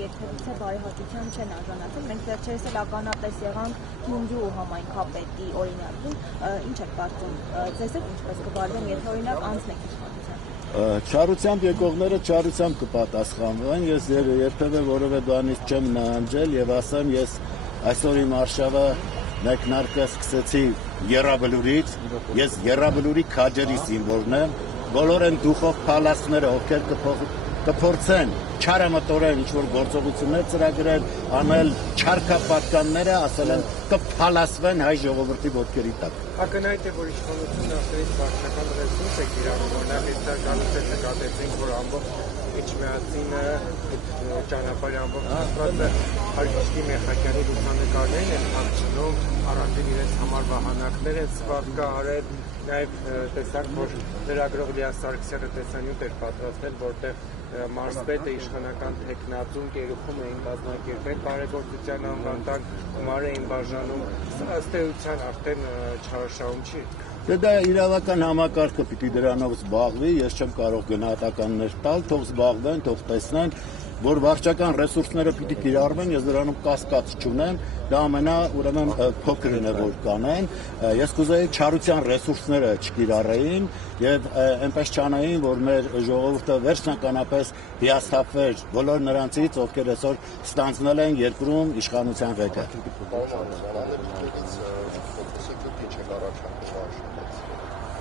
երբևիցե բարեհաճության չեն արժանացել։ Մենք վերջերս էլ ականատես եղանք Գյումրու համայնքապետի օրինակին, ինչ եք կարծում, ձեզ էլ ինչպես կվարվեն, եթե օրինակ անցնեք իշխանության։ Չարությամբ եկողները չարությամբ կպատասխանվեն, ես երբևէ որևէ բանից չեմ նահանջել եւ ասեմ, ես այսօր իմ արշավը մեկնարկը սկսեցի Եռաբլուրից, ես Եռաբլուրի քաջերի զինվորն եմ, բոլոր են դուխով փալասները, ովքեր կփորձեն չարամտորեն ինչ-որ գործողություններ ծրագրել, անել չարքապատկանները, ասել են կփալասվեն հայ ժողովրդի ոտքերի տակ։ Ակնհայտ է, որ իշխանությունը ախրից վարչական ռեսուրս է կիրառում, օրինակ հետագալուց է նկատեցինք, որ ամբողջ Իջմիածինը, ճանապարհի ամբողջ հատվածը Հարկիշկի Մեխակյանի լուսանկարներն են հաղթնում, առանձին իրենց համար վահանակներ են սպառկա արել, նաև տեսանք, որ լրագրող Լիա Սարգսյանը տեսանյութ էր պատրաստել, որտեղ Մարսպետը իշխանական տեխնատուն կերուխում էին կազմակերպել, բարեգործության անվան տակ գումար էին բաժանում, ըստ էության արդեն չարաշահում չի։ Դա իրավական համակարգը պիտի դրանով զբաղվի, ես չեմ կարող գնահատականներ տալ, թող զբաղվեն, թող տեսնեն, որ վարչական ռեսուրսները պիտի կիրառվեն, ես դրանում կասկած չունեմ, դա ուրեմն փոքրն է որ կանեն, ես կուզեի չարության ռեսուրսները չկիրառեին եւ այնպես չանային, որ մեր ժողովուրդը վերջնականապես հիասթափվեր բոլոր նրանցից, ովքեր այսօր ստանձնել են երկրում իշխանության ղեկը։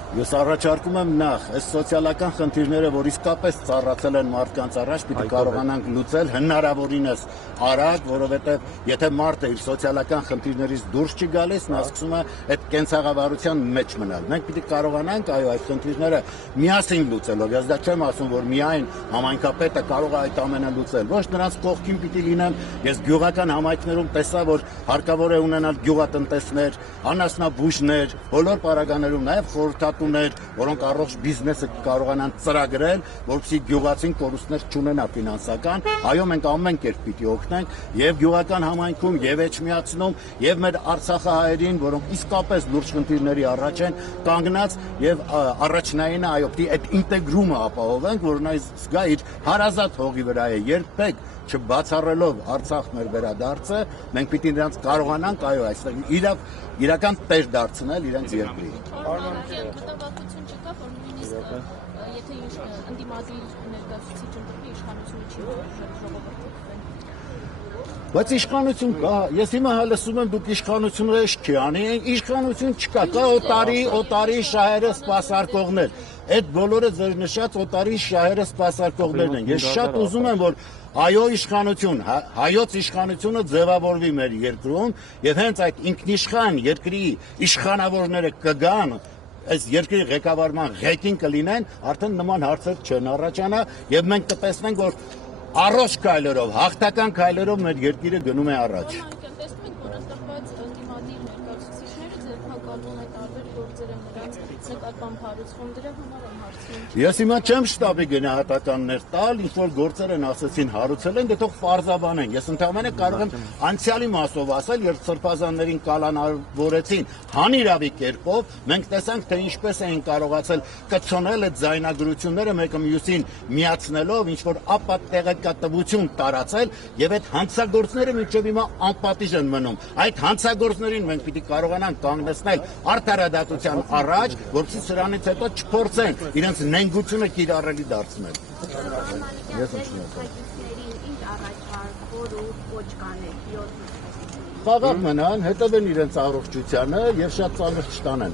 Ես առաջարկում եմ նախ, այս սոցիալական խնդիրները, որ իսկապես ծառացել են մարդկանց առաջ, պիտի կարողանանք լուծել հնարավորինս արագ, որովհետև եթե մարդը իր սոցիալական խնդիրներից դուրս չի գալիս, նա սկսում է այդ կենցաղավարության մեջ մնալ։ Մենք պիտի կարողանանք այդ խնդիրները միասին լուծելով, ես դա չեմ ասում, որ միայն համայնքապետը կարող է այդ ամենը լուծել, ոչ նրանց կողքին պիտի լինեմ, ես գյուղական համայնքներում տեսա, որ հարկավոր է ունենալ գյուղատնտեսներ, անասնաբույժներ, բոլոր պարագաներում, նաև խորհրդատուներ, որոնք առողջ բիզնեսը կարողանան ծրագրել, որպեսզի գյուղացին կորուստներ չունենա ֆինանսական, այո, մենք ամեն կերպ պիտի օգնենք եւ գյուղական համայնքում, եւ Էջմիածնում, եւ մեր արցախահայերին, որոնք իսկապես լուրջ խնդիրների առաջ են կանգնած եւ առաջնայինը, այո, պիտի այդ ինտեգրումը ապահովենք, որ նա զգա իր հարազատ հողի վրա է, երբեք չբացառելով Արցախ մեր վերադարձը, մենք պիտի նրանց կարողանանք, այո, այստեղ իրական տեր դարձնել իրենց երկրի։ Մտավախություն չկա, որ նույնիսկ եթե ընդդիմադիր ներկայացուցիչ ընտրվի, իշխանությունը չի ժողովրդի կվեն։ Բայց իշխանություն կա, ես հիմա լսում եմ դուք իշխանությունը չի անի, իշխանություն չկա, կա օտարի շահերը սպասարկողներ։ Այդ բոլորը ձեր նշած օտարի շահերը սպասարկողներն են։ Ես շատ ուզում եմ, որ այո իշխանություն, հայոց իշխանությունը ձևավորվի մեր երկրում եւ հենց այդ ինքնիշխան երկրի իշխանավորները կգան, այս երկրի ղեկավարման ղեկին կլինեն, արդեն նման հարցեր չեն առաջանա եւ մենք կտեսնենք, որ առողջ քայլերով, հաղթական քայլերով մեր երկիրը գնում է առաջ։ Ես հիմա չեմ շտաբի գնահատականներ տալ, ինչ-որ գործեր են ասեցին հարուցել են, դե թող պարզաբանեն։ Ես ընդհանրապես կարող եմ անցյալի մասով ասել, երբ սրբազաններին կալանավորեցին հանիրավի կերպով, մենք տեսանք, թե ինչպես էին կարողացել կցոնել այդ ձայնագրությունները մեկը մյուսին միացնելով, ինչ-որ ապատեղեկատվություն տարածել, եւ այդ հանցագործները մինչեւ հիմա անպատիժ են մնում։ Այդ հանցագործներին մենք պիտի կարողանանք կանգնեցնել արդարադատության առաջ, որպեսզի սրանից հետո չփորձեն իրենց նենգությունը կիրառելի դարձնել։ Խաղաղ մնան, հետևեն իրենց առողջությանը եւ շատ ծանր չտանեն։